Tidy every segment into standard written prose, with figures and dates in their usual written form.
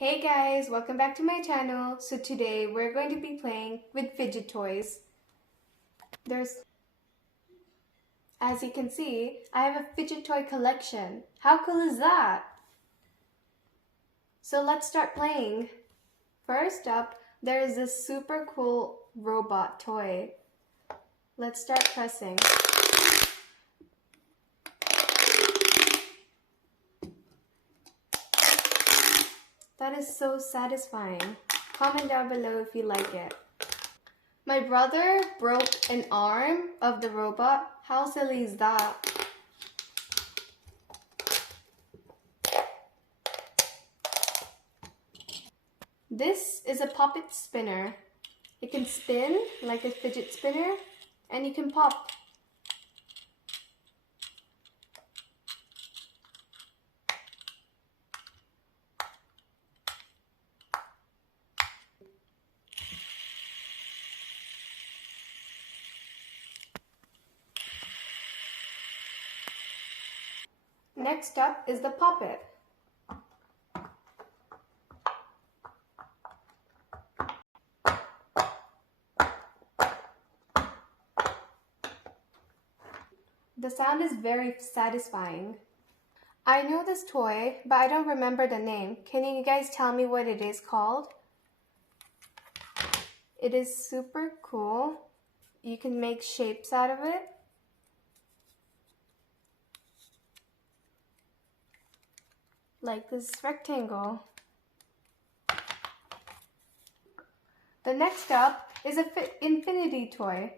Hey guys, welcome back to my channel. So today we're going to be playing with fidget toys. As you can see, I have a fidget toy collection. How cool is that? So let's start playing. First up, there is this super cool robot toy. Let's start pressing. That is so satisfying. Comment down below if you like it. My brother broke an arm of the robot. How silly is that? This is a puppet spinner. It can spin like a fidget spinner and you can pop. Next up is the puppet. The sound is very satisfying. I know this toy, but I don't remember the name. Can you guys tell me what it is called? It is super cool. You can make shapes out of it. Like this rectangle. The next up is an infinity toy.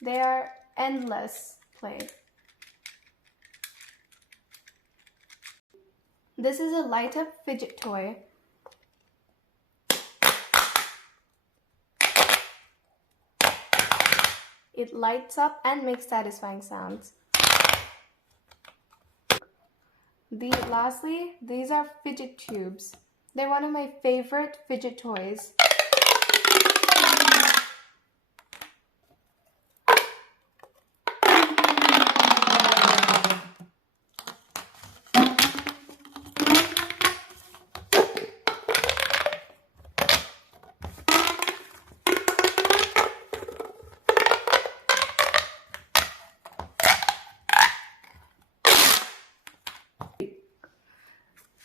They are endless play. This is a light up fidget toy. It lights up and makes satisfying sounds. Lastly, these are fidget tubes. They're one of my favorite fidget toys.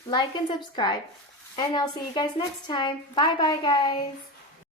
Like and subscribe, and I'll see you guys next time. Bye bye guys.